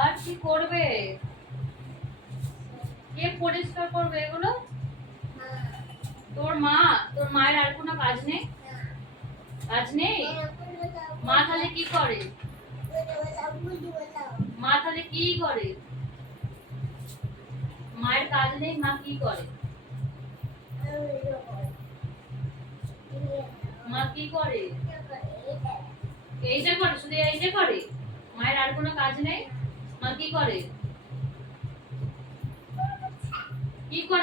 আর কি করবে? কে পরিষ্কার করবে এগুলো? তোর মা? তোর মায়ের আর কোনো কাজ নেই? কাজ নেই? মা তাহলে কি করে? মা তাহলে কি করে? মায়ের কাজ নেই, মা কি করে? মা কি করে? এইটা করে, শুধু এইটা করে? মায়ের আর কোনো কাজ নেই? মা কি করে? কি করে?